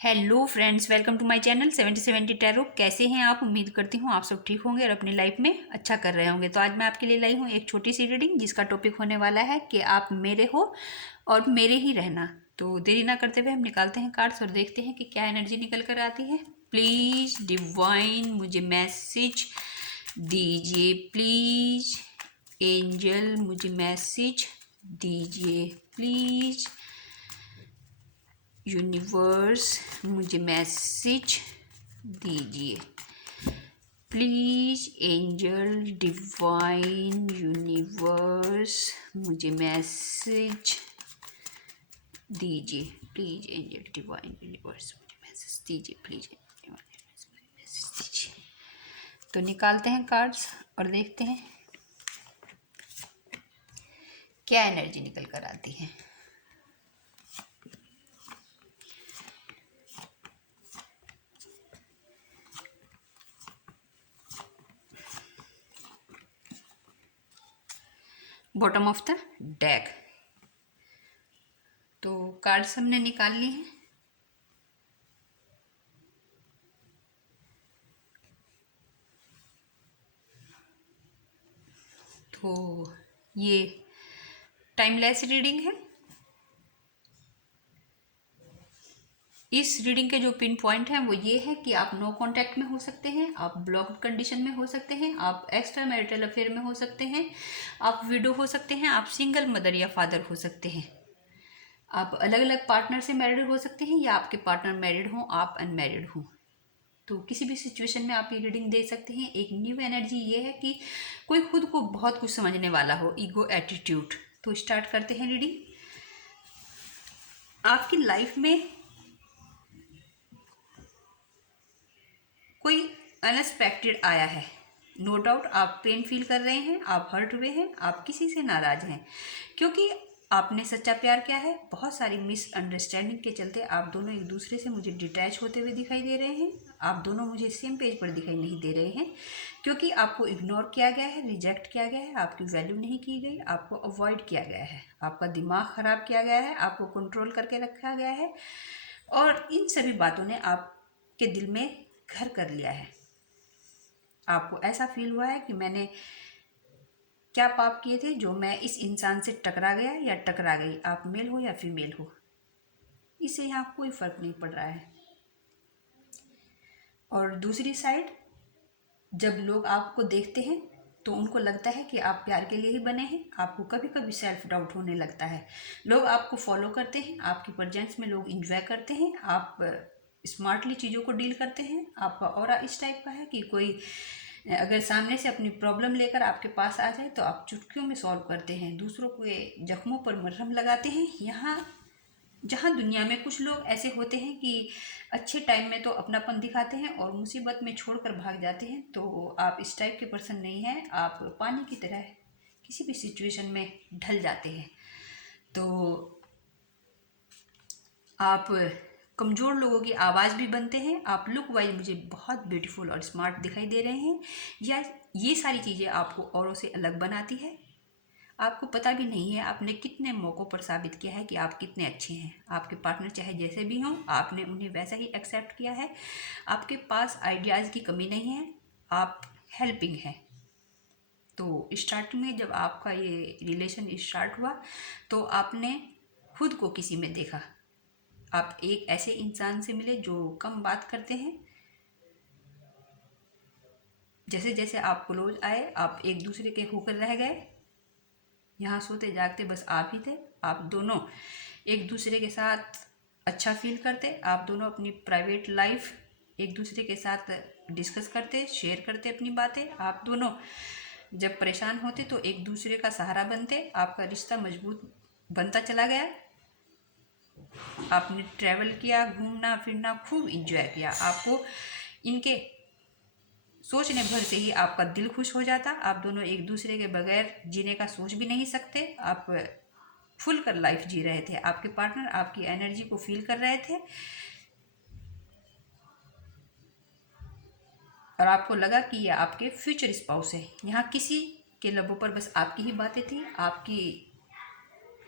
Hello friends, welcome to my channel 7070 tarot. कैसे हैं आप? उम्मीद करती हूँ आप सब ठीक होंगे और अपनी लाइफ में अच्छा कर रहे होंगे। तो आज मैं आपके लिए लाई हूँ एक छोटी सी रीडिंग जिसका टॉपिक होने वाला है कि आप मेरे हो और मेरे ही रहना। तो देरी ना करते हुए हम निकालते हैं कार्ड्स और देखते हैं कि क्या एनर्जी निकल कर आती है। प्लीज़ डिवाइन मुझे मैसेज दीजिए, प्लीज़ एंजल मुझे मैसेज दीजिए, प्लीज़ यूनिवर्स मुझे मैसेज दीजिए, प्लीज़ एंजल डिवाइन यूनिवर्स मुझे मैसेज दीजिए, प्लीज़ एंजल डिवाइन यूनिवर्स मुझे मैसेज दीजिए, प्लीज़ मैसेज दीजिए। तो निकालते हैं कार्ड्स और देखते हैं क्या एनर्जी निकल कर आती है। Bottom of the deck. तो कार्ड्स हमने निकाल लिए हैं। तो ये टाइमलेस रीडिंग है। इस रीडिंग के जो पिन पॉइंट हैं वो ये है कि आप नो कांटेक्ट में हो सकते हैं, आप ब्लॉक्ड कंडीशन में हो सकते हैं, आप एक्स्ट्रा मैरिटल अफेयर में हो सकते हैं, आप विडो हो सकते हैं, आप सिंगल मदर या फादर हो सकते हैं, आप अलग अलग पार्टनर से मैरिड हो सकते हैं या आपके पार्टनर मैरिड हों, आप अनमैरिड हों। तो किसी भी सिचुएशन में आप ये रीडिंग दे सकते हैं। एक न्यू एनर्जी ये है कि कोई खुद को बहुत कुछ समझने वाला हो, ईगो एटीट्यूड। तो स्टार्ट करते हैं रीडिंग। आपकी लाइफ में कोई अनएक्सपेक्टेड आया है। नो डाउट आप पेन फील कर रहे हैं, आप हर्ट हुए हैं, आप किसी से नाराज हैं क्योंकि आपने सच्चा प्यार किया है। बहुत सारी मिसअंडरस्टैंडिंग के चलते आप दोनों एक दूसरे से मुझे डिटैच होते हुए दिखाई दे रहे हैं। आप दोनों मुझे सेम पेज पर दिखाई नहीं दे रहे हैं क्योंकि आपको इग्नोर किया गया है, रिजेक्ट किया गया है, आपकी वैल्यू नहीं की गई, आपको अवॉइड किया गया है, आपका दिमाग खराब किया गया है, आपको कंट्रोल करके रखा गया है और इन सभी बातों ने आपके दिल में घर कर लिया है। आपको ऐसा फील हुआ है कि मैंने क्या पाप किए थे जो मैं इस इंसान से टकरा गया या टकरा गई। आप मेल हो या फीमेल हो, इससे यहाँ कोई फर्क नहीं पड़ रहा है। और दूसरी साइड, जब लोग आपको देखते हैं तो उनको लगता है कि आप प्यार के लिए ही बने हैं। आपको कभी कभी सेल्फ डाउट होने लगता है। लोग आपको फॉलो करते हैं, आपकी प्रेजेंस में लोग इंजॉय करते हैं, आप स्मार्टली चीज़ों को डील करते हैं। आपका ऑरा इस टाइप का है कि कोई अगर सामने से अपनी प्रॉब्लम लेकर आपके पास आ जाए तो आप चुटकियों में सॉल्व करते हैं, दूसरों के जख्मों पर मरहम लगाते हैं। यहाँ जहाँ दुनिया में कुछ लोग ऐसे होते हैं कि अच्छे टाइम में तो अपनापन दिखाते हैं और मुसीबत में छोड़कर भाग जाते हैं, तो आप इस टाइप के पर्सन नहीं हैं। आप पानी की तरह किसी भी सिचुएशन में ढल जाते हैं। तो आप कमज़ोर लोगों की आवाज़ भी बनते हैं। आप लुक वाइज मुझे बहुत ब्यूटीफुल और स्मार्ट दिखाई दे रहे हैं। या ये सारी चीज़ें आपको औरों से अलग बनाती है। आपको पता भी नहीं है आपने कितने मौक़ों पर साबित किया है कि आप कितने अच्छे हैं। आपके पार्टनर चाहे जैसे भी हों, आपने उन्हें वैसा ही एक्सेप्ट किया है। आपके पास आइडियाज़ की कमी नहीं है, आप हेल्पिंग हैं। तो स्टार्टिंग में जब आपका ये रिलेशन स्टार्ट हुआ तो आपने खुद को किसी में देखा। आप एक ऐसे इंसान से मिले जो कम बात करते हैं। जैसे जैसे आप क्लोज आए, आप एक दूसरे के होकर रह गए। यहाँ सोते जागते बस आप ही थे। आप दोनों एक दूसरे के साथ अच्छा फील करते। आप दोनों अपनी प्राइवेट लाइफ एक दूसरे के साथ डिस्कस करते, शेयर करते अपनी बातें। आप दोनों जब परेशान होते तो एक दूसरे का सहारा बनते। आपका रिश्ता मजबूत बनता चला गया। आपने ट्रैवल किया, घूमना फिरना खूब इंजॉय किया। आपको इनके सोचने भर से ही आपका दिल खुश हो जाता। आप दोनों एक दूसरे के बगैर जीने का सोच भी नहीं सकते। आप फुल कर लाइफ जी रहे थे। आपके पार्टनर आपकी एनर्जी को फील कर रहे थे और आपको लगा कि ये आपके फ्यूचर स्पाउस है। यहाँ किसी के लबों पर बस आपकी ही बातें थी, आपकी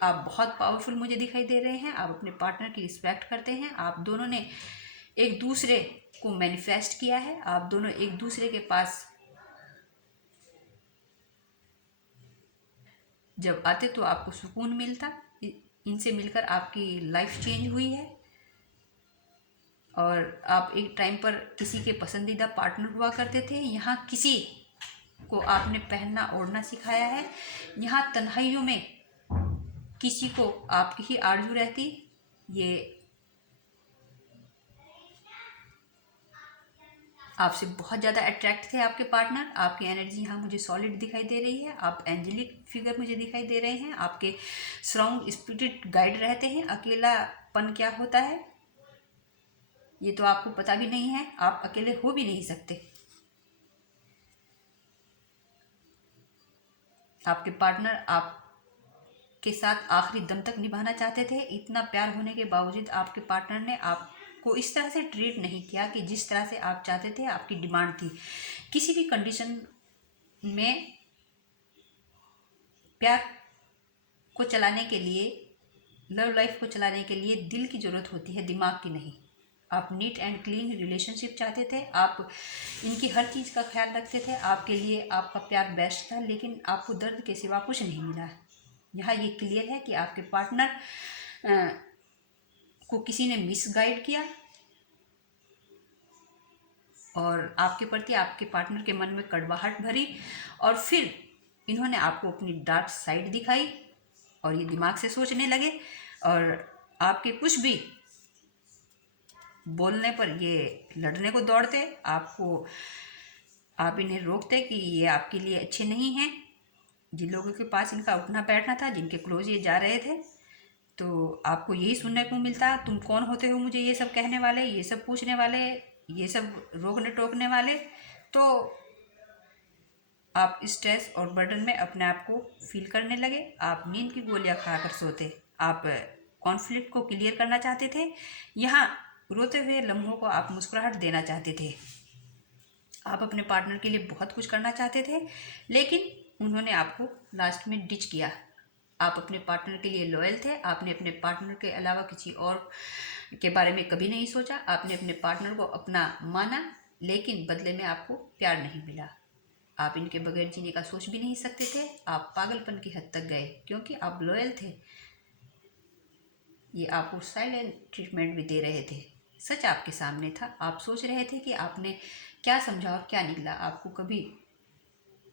आप बहुत पावरफुल मुझे दिखाई दे रहे हैं। आप अपने पार्टनर की रिस्पेक्ट करते हैं। आप दोनों ने एक दूसरे को मैनिफेस्ट किया है। आप दोनों एक दूसरे के पास जब आते तो आपको सुकून मिलता। इनसे मिलकर आपकी लाइफ चेंज हुई है और आप एक टाइम पर किसी के पसंदीदा पार्टनर हुआ करते थे। यहाँ किसी को आपने पहनना ओढ़ना सिखाया है। यहाँ तन्हाइयों में किसी को आपकी ही आरजू रहती। ये आपसे बहुत ज़्यादा अट्रैक्ट थे आपके पार्टनर। आपकी एनर्जी यहाँ मुझे सॉलिड दिखाई दे रही है। आप एंजेलिक फिगर मुझे दिखाई दे रहे हैं। आपके सराउंड स्पिरिट गाइड रहते हैं। अकेलापन क्या होता है ये तो आपको पता भी नहीं है। आप अकेले हो भी नहीं सकते। आपके पार्टनर आपके साथ आखिरी दम तक निभाना चाहते थे। इतना प्यार होने के बावजूद आपके पार्टनर ने आपको इस तरह से ट्रीट नहीं किया कि जिस तरह से आप चाहते थे, आपकी डिमांड थी। किसी भी कंडीशन में प्यार को चलाने के लिए, लव लाइफ को चलाने के लिए दिल की ज़रूरत होती है, दिमाग की नहीं। आप नीट एंड क्लीन रिलेशनशिप चाहते थे। आप इनकी हर चीज़ का ख्याल रखते थे। आपके लिए आपका प्यार बेस्ट था, लेकिन आपको दर्द के सिवा कुछ नहीं मिला। यहाँ ये क्लियर है कि आपके पार्टनर को किसी ने मिसगाइड किया और आपके प्रति आपके पार्टनर के मन में कड़वाहट भरी और फिर इन्होंने आपको अपनी डार्क साइड दिखाई और ये दिमाग से सोचने लगे और आपके कुछ भी बोलने पर ये लड़ने को दौड़ते। आप इन्हें रोकते कि ये आपके लिए अच्छे नहीं हैं। जिन लोगों के पास इनका उठना बैठना था, जिनके क्लोज ये जा रहे थे, तो आपको यही सुनने को मिलता, तुम कौन होते हो मुझे ये सब कहने वाले, ये सब पूछने वाले, ये सब रोकने टोकने वाले। तो आप स्ट्रेस और बर्डन में अपने आप को फील करने लगे। आप नींद की गोलियां खाकर सोते। आप कॉन्फ्लिक्ट को क्लियर करना चाहते थे। यहाँ रोते हुए लम्हों को आप मुस्कुराहट देना चाहते थे। आप अपने पार्टनर के लिए बहुत कुछ करना चाहते थे, लेकिन उन्होंने आपको लास्ट में डिच किया। आप अपने पार्टनर के लिए लॉयल थे। आपने अपने पार्टनर के अलावा किसी और के बारे में कभी नहीं सोचा। आपने अपने पार्टनर को अपना माना, लेकिन बदले में आपको प्यार नहीं मिला। आप इनके बगैर जीने का सोच भी नहीं सकते थे। आप पागलपन की हद तक गए क्योंकि आप लॉयल थे। ये आपको साइलेंट ट्रीटमेंट भी दे रहे थे। सच आपके सामने था। आप सोच रहे थे कि आपने क्या समझा और क्या निकला। आपको कभी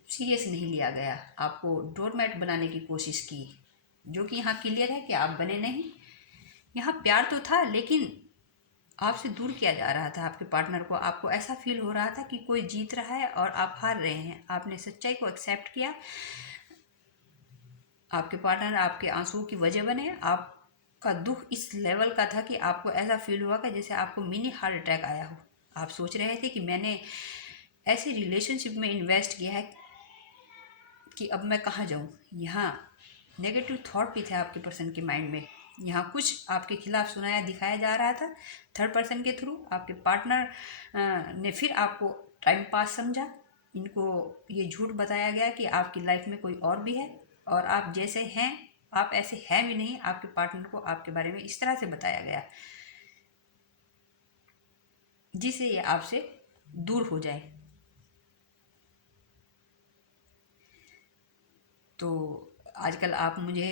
सीरियस नहीं लिया गया। आपको डोरमैट बनाने की कोशिश की, जो कि यहाँ क्लियर है कि आप बने नहीं। यहाँ प्यार तो था, लेकिन आपसे दूर किया जा रहा था आपके पार्टनर को। आपको ऐसा फील हो रहा था कि कोई जीत रहा है और आप हार रहे हैं। आपने सच्चाई को एक्सेप्ट किया। आपके पार्टनर आपके आंसुओं की वजह बने। आपका दुख इस लेवल का था कि आपको ऐसा फील हुआ कि जैसे आपको मिनी हार्ट अटैक आया हो। आप सोच रहे थे कि मैंने ऐसी रिलेशनशिप में इन्वेस्ट किया है कि अब मैं कहाँ जाऊँ। यहाँ नेगेटिव थॉट भी थे आपके पर्सन के माइंड में। यहाँ कुछ आपके खिलाफ सुनाया दिखाया जा रहा था थर्ड पर्सन के थ्रू। आपके पार्टनर ने फिर आपको टाइम पास समझा। इनको ये झूठ बताया गया कि आपकी लाइफ में कोई और भी है और आप जैसे हैं आप ऐसे हैं भी नहीं। आपके पार्टनर को आपके बारे में इस तरह से बताया गया जिससे ये आपसे दूर हो जाए। तो आजकल आप मुझे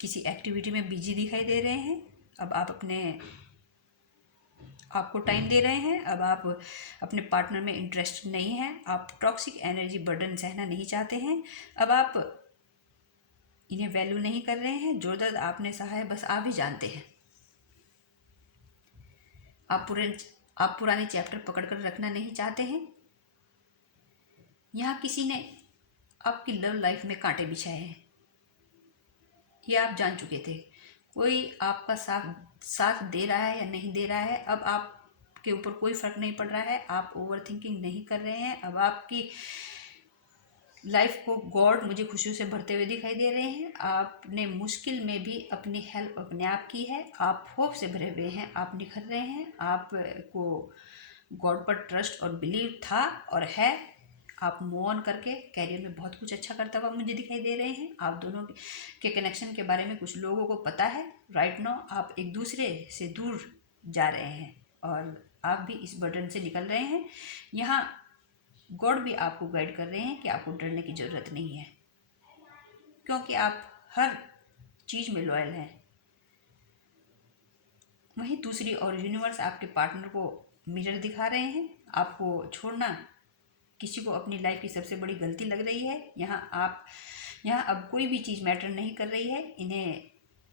किसी एक्टिविटी में बिजी दिखाई दे रहे हैं। अब आप आपको टाइम दे रहे हैं। अब आप अपने पार्टनर में इंटरेस्ट नहीं है। आप टॉक्सिक एनर्जी बर्डन सहना नहीं चाहते हैं। अब आप इन्हें वैल्यू नहीं कर रहे हैं। जो दर्द आपने सहा है बस आप ही जानते हैं। आप पुराने चैप्टर पकड़ कर रखना नहीं चाहते हैं। यहाँ किसी ने आपकी लव लाइफ में कांटे बिछाए हैं, ये आप जान चुके थे। कोई आपका साथ दे रहा है या नहीं दे रहा है, अब आपके ऊपर कोई फर्क नहीं पड़ रहा है। आप ओवर थिंकिंग नहीं कर रहे हैं। अब आपकी लाइफ को गॉड मुझे खुशियों से भरते हुए दिखाई दे रहे हैं। आपने मुश्किल में भी अपनी हेल्प अपने आप की है। आप होप से भरे हुए हैं। आप निखर रहे हैं। आपको गॉड पर ट्रस्ट और बिलीव था और है। आप मूव ऑन करके कैरियर में बहुत कुछ अच्छा करता हुआ मुझे दिखाई दे रहे हैं। आप दोनों के कनेक्शन के बारे में कुछ लोगों को पता है। राइट नाउ आप एक दूसरे से दूर जा रहे हैं और आप भी इस बर्डन से निकल रहे हैं। यहाँ गॉड भी आपको गाइड कर रहे हैं कि आपको डरने की ज़रूरत नहीं है, क्योंकि आप हर चीज़ में लॉयल हैं। वहीं दूसरी और यूनिवर्स आपके पार्टनर को मिरर दिखा रहे हैं। आपको छोड़ना किसी को अपनी लाइफ की सबसे बड़ी गलती लग रही है। यहाँ अब कोई भी चीज़ मैटर नहीं कर रही है। इन्हें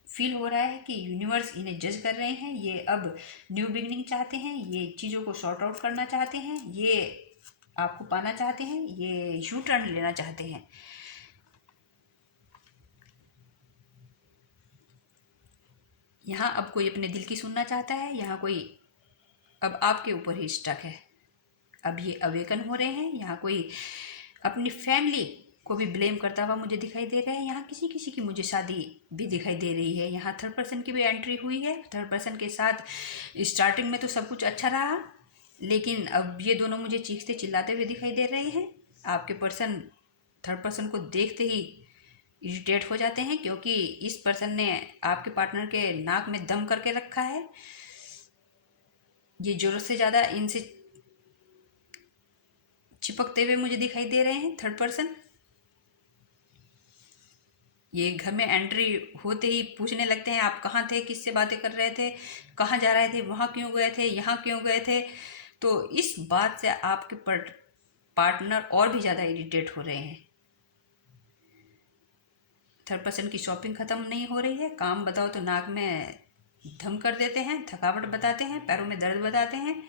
फील हो रहा है कि यूनिवर्स इन्हें जज कर रहे हैं। ये अब न्यू बिगनिंग चाहते हैं, ये चीज़ों को सॉर्ट आउट करना चाहते हैं, ये आपको पाना चाहते हैं, ये यू टर्न लेना चाहते हैं। यहाँ अब कोई अपने दिल की सुनना चाहता है। यहाँ कोई अब आपके ऊपर ही स्टक है। अब ये अवेकन हो रहे हैं। यहाँ कोई अपनी फैमिली को भी ब्लेम करता हुआ मुझे दिखाई दे रहा है। यहाँ किसी किसी की मुझे शादी भी दिखाई दे रही है। यहाँ थर्ड पर्सन की भी एंट्री हुई है। थर्ड पर्सन के साथ स्टार्टिंग में तो सब कुछ अच्छा रहा, लेकिन अब ये दोनों मुझे चीखते चिल्लाते हुए दिखाई दे रहे हैं। आपके पर्सन थर्ड पर्सन को देखते ही इरिटेट हो जाते हैं, क्योंकि इस पर्सन ने आपके पार्टनर के नाक में दम करके रखा है। ये ज़रूरत से ज़्यादा इनसे चिपकते हुए मुझे दिखाई दे रहे हैं। थर्ड पर्सन ये घर में एंट्री होते ही पूछने लगते हैं, आप कहाँ थे, किससे बातें कर रहे थे, कहाँ जा रहे थे, वहाँ क्यों गए थे, यहाँ क्यों गए थे। तो इस बात से आपके पार्टनर और भी ज़्यादा इरिटेट हो रहे हैं। थर्ड पर्सन की शॉपिंग ख़त्म नहीं हो रही है। काम बताओ तो नाक में धम कर देते हैं, थकावट बताते हैं, पैरों में दर्द बताते हैं।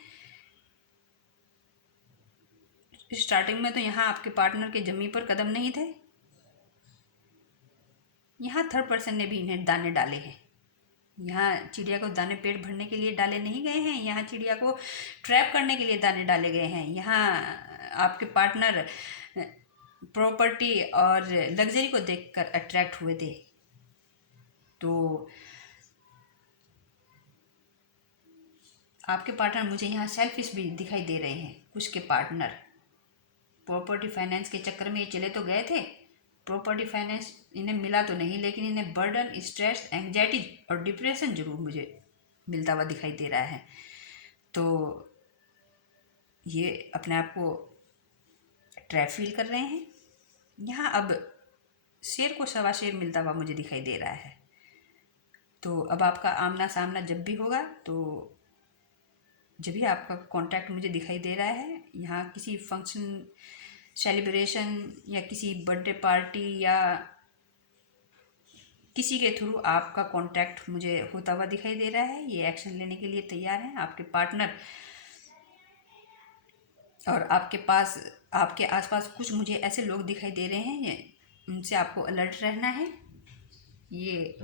स्टार्टिंग में तो यहाँ आपके पार्टनर के जमीन पर कदम नहीं थे। यहाँ थर्ड पर्सन ने भी इन्हें दाने डाले हैं। यहाँ चिड़िया को दाने पेट भरने के लिए डाले नहीं गए हैं। यहाँ चिड़िया को ट्रैप करने के लिए दाने डाले गए हैं। यहाँ आपके पार्टनर प्रॉपर्टी और लग्जरी को देखकर अट्रैक्ट हुए थे। तो आपके पार्टनर मुझे यहाँ सेल्फिश भी दिखाई दे रहे हैं। कुछ के पार्टनर प्रॉपर्टी फाइनेंस के चक्कर में ये चले तो गए थे। प्रॉपर्टी फाइनेंस इन्हें मिला तो नहीं, लेकिन इन्हें बर्डन, स्ट्रेस, एंग्जाइटी और डिप्रेशन जरूर मुझे मिलता हुआ दिखाई दे रहा है। तो ये अपने आप को ट्रैप फील कर रहे हैं। यहाँ अब शेर को सवा शेर मिलता हुआ मुझे दिखाई दे रहा है। तो अब आपका आमना सामना जब भी होगा, तो जब भी आपका कांटेक्ट मुझे दिखाई दे रहा है, यहाँ किसी फंक्शन, सेलिब्रेशन या किसी बर्थडे पार्टी या किसी के थ्रू आपका कांटेक्ट मुझे होता हुआ दिखाई दे रहा है। ये एक्शन लेने के लिए तैयार हैं। आपके पार्टनर और आपके आसपास कुछ मुझे ऐसे लोग दिखाई दे रहे हैं, उनसे आपको अलर्ट रहना है। ये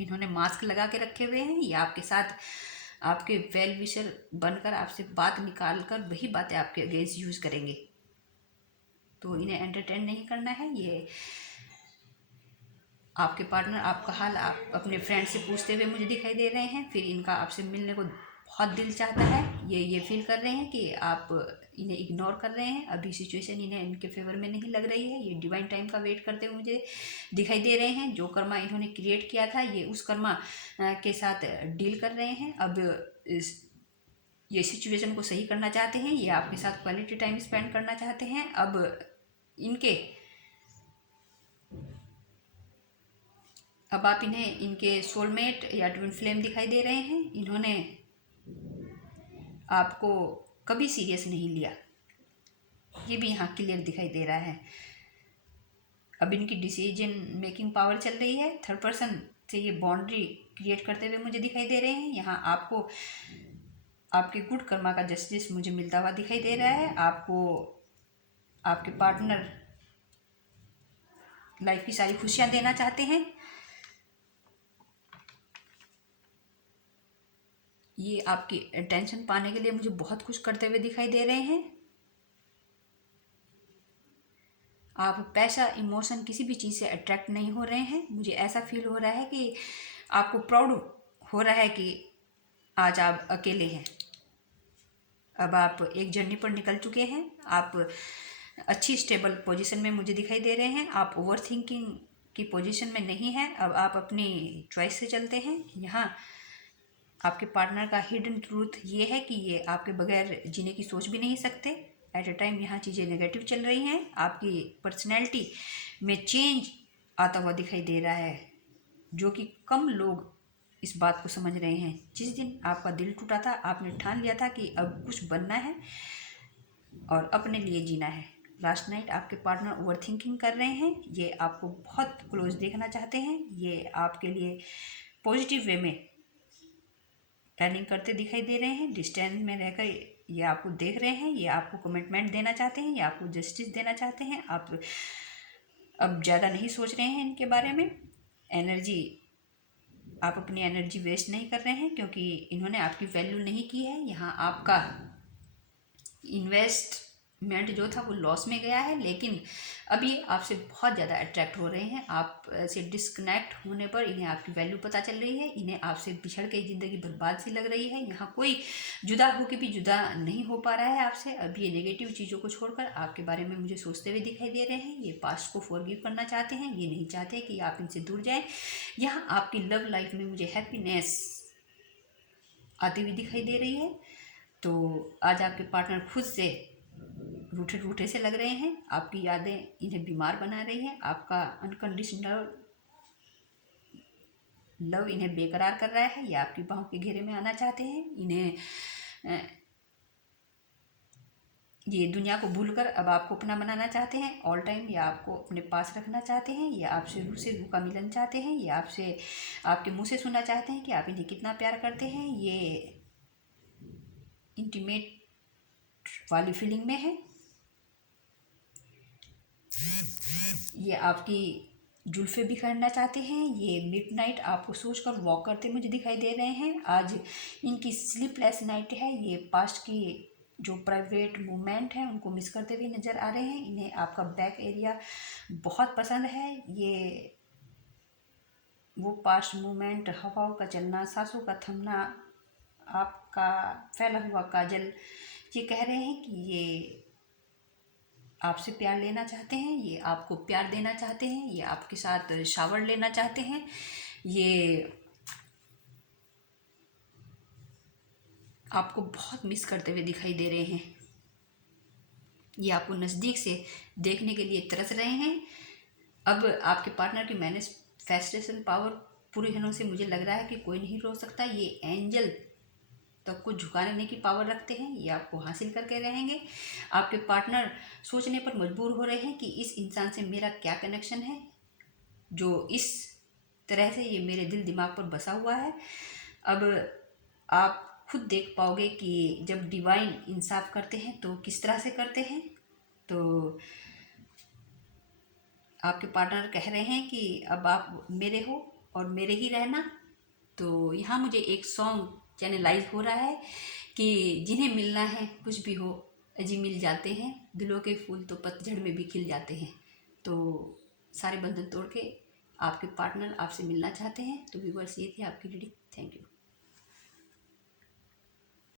इन्होंने मास्क लगा के रखे हुए हैं। ये आपके साथ आपके वेल विशर बनकर आपसे बात निकाल कर वही बातें आपके अगेंस्ट यूज़ करेंगे। तो इन्हें एंटरटेन नहीं करना है। ये आपके पार्टनर आपका हाल आप अपने फ्रेंड से पूछते हुए मुझे दिखाई दे रहे हैं। फिर इनका आपसे मिलने को बहुत दिल चाहता है। ये फील कर रहे हैं कि आप इन्हें इग्नोर कर रहे हैं। अभी सिचुएशन इन्हें इनके फेवर में नहीं लग रही है। ये डिवाइन टाइम का वेट करते हुए मुझे दिखाई दे रहे हैं। जो कर्मा इन्होंने क्रिएट किया था, ये उस कर्मा के साथ डील कर रहे हैं। अब ये सिचुएशन को सही करना चाहते हैं। ये आपके साथ क्वालिटी टाइम स्पेंड करना चाहते हैं। अब आप इन्हें इनके सोलमेट या ट्विन फ्लेम दिखाई दे रहे हैं। इन्होंने आपको कभी सीरियस नहीं लिया, ये भी यहाँ क्लियर दिखाई दे रहा है। अब इनकी डिसीजन मेकिंग पावर चल रही है। थर्ड पर्सन से ये बाउंड्री क्रिएट करते हुए मुझे दिखाई दे रहे हैं। यहाँ आपको आपके गुड कर्मा का जस्टिस मुझे मिलता हुआ दिखाई दे रहा है। आपको आपके पार्टनर लाइफ की सारी खुशियाँ देना चाहते हैं। ये आपकी अटेंशन पाने के लिए मुझे बहुत कुछ करते हुए दिखाई दे रहे हैं। आप पैसा, इमोशन, किसी भी चीज़ से अट्रैक्ट नहीं हो रहे हैं। मुझे ऐसा फील हो रहा है कि आपको प्राउड हो रहा है कि आज आप अकेले हैं। अब आप एक जर्नी पर निकल चुके हैं। आप अच्छी स्टेबल पोजीशन में मुझे दिखाई दे रहे हैं। आप ओवर थिंकिंग की पोजीशन में नहीं हैं। अब आप अपनी चॉइस से चलते हैं। यहाँ आपके पार्टनर का हिडन ट्रूथ ये है कि ये आपके बगैर जीने की सोच भी नहीं सकते। एट अ टाइम यहाँ चीज़ें नेगेटिव चल रही हैं। आपकी पर्सनैलिटी में चेंज आता हुआ दिखाई दे रहा है, जो कि कम लोग इस बात को समझ रहे हैं। जिस दिन आपका दिल टूटा था, आपने ठान लिया था कि अब कुछ बनना है और अपने लिए जीना है। लास्ट नाइट आपके पार्टनर ओवर थिंकिंग कर रहे हैं। ये आपको बहुत क्लोज देखना चाहते हैं। ये आपके लिए पॉजिटिव वे में प्लानिंग करते दिखाई दे रहे हैं। डिस्टेंस में रहकर ये आपको देख रहे हैं। ये आपको कमिटमेंट देना चाहते हैं। ये आपको जस्टिस देना चाहते हैं। आप अब ज़्यादा नहीं सोच रहे हैं इनके बारे में। आप अपनी एनर्जी वेस्ट नहीं कर रहे हैं, क्योंकि इन्होंने आपकी वैल्यू नहीं की है। यहाँ आपका इन्वेस्टमेंट जो था वो लॉस में गया है, लेकिन अभी आपसे बहुत ज़्यादा अट्रैक्ट हो रहे हैं। आप से डिस्कनेक्ट होने पर इन्हें आपकी वैल्यू पता चल रही है। इन्हें आपसे बिछड़ के ज़िंदगी बर्बाद सी लग रही है। यहाँ कोई जुदा होकर भी जुदा नहीं हो पा रहा है आपसे। अब ये नेगेटिव चीज़ों को छोड़कर आपके बारे में मुझे सोचते हुए दिखाई दे रहे हैं। ये पास्ट को फॉरगिव करना चाहते हैं। ये नहीं चाहते कि आप इनसे दूर जाएं। यहाँ आपकी लव लाइफ में मुझे हैप्पीनेस आती हुई दिखाई दे रही है। तो आज आपके पार्टनर खुद से रूठे रूठे से लग रहे हैं। आपकी यादें इन्हें बीमार बना रही हैं। आपका अनकंडीशनल लव इन्हें बेकरार कर रहा है। ये आपकी बाहों के घेरे में आना चाहते हैं। इन्हें ये दुनिया को भूलकर अब आपको अपना बनाना चाहते हैं। ऑल टाइम ये आपको अपने पास रखना चाहते हैं। ये आपसे रूह से रूह का मिलन चाहते हैं। ये आपसे आपके मुंह से सुनना चाहते हैं कि आप इन्हें कितना प्यार करते हैं। ये इंटीमेट वाली फीलिंग में है। ये आपकी जुल्फे भी करना चाहते हैं। ये मिडनाइट आपको सोचकर वॉक करते मुझे दिखाई दे रहे हैं। आज इनकी स्लीपलेस नाइट है। ये पास्ट की जो प्राइवेट मोमेंट है उनको मिस करते हुए नज़र आ रहे हैं। इन्हें आपका बैक एरिया बहुत पसंद है। ये वो पास्ट मोमेंट, हवाओं का चलना, सांसों का थमना, आपका फैला हुआ काजल, ये कह रहे हैं कि ये आपसे प्यार लेना चाहते हैं। ये आपको प्यार देना चाहते हैं। ये आपके साथ शावर लेना चाहते हैं। ये आपको बहुत मिस करते हुए दिखाई दे रहे हैं। ये आपको नज़दीक से देखने के लिए तरस रहे हैं। अब आपके पार्टनर की मैनिफेस्टेशन पावर पूरी तरह से मुझे लग रहा है कि कोई नहीं रोक सकता। ये एंजल तब को झुकाने की पावर रखते हैं। ये आपको हासिल करके रहेंगे। आपके पार्टनर सोचने पर मजबूर हो रहे हैं कि इस इंसान से मेरा क्या कनेक्शन है, जो इस तरह से ये मेरे दिल दिमाग पर बसा हुआ है। अब आप खुद देख पाओगे कि जब डिवाइन इंसाफ करते हैं तो किस तरह से करते हैं। तो आपके पार्टनर कह रहे हैं कि अब आप मेरे हो और मेरे ही रहना। तो यहाँ मुझे एक सॉन्ग चैनलाइज हो रहा है कि जिन्हें मिलना है कुछ भी हो अजी मिल जाते हैं, दिलों के फूल तो पतझड़ में भी खिल जाते हैं। तो सारे बंधन तोड़ के आपके पार्टनर आपसे मिलना चाहते हैं। तो व्यूअर्स, ये थी आपकी रीडिंग। Thank you.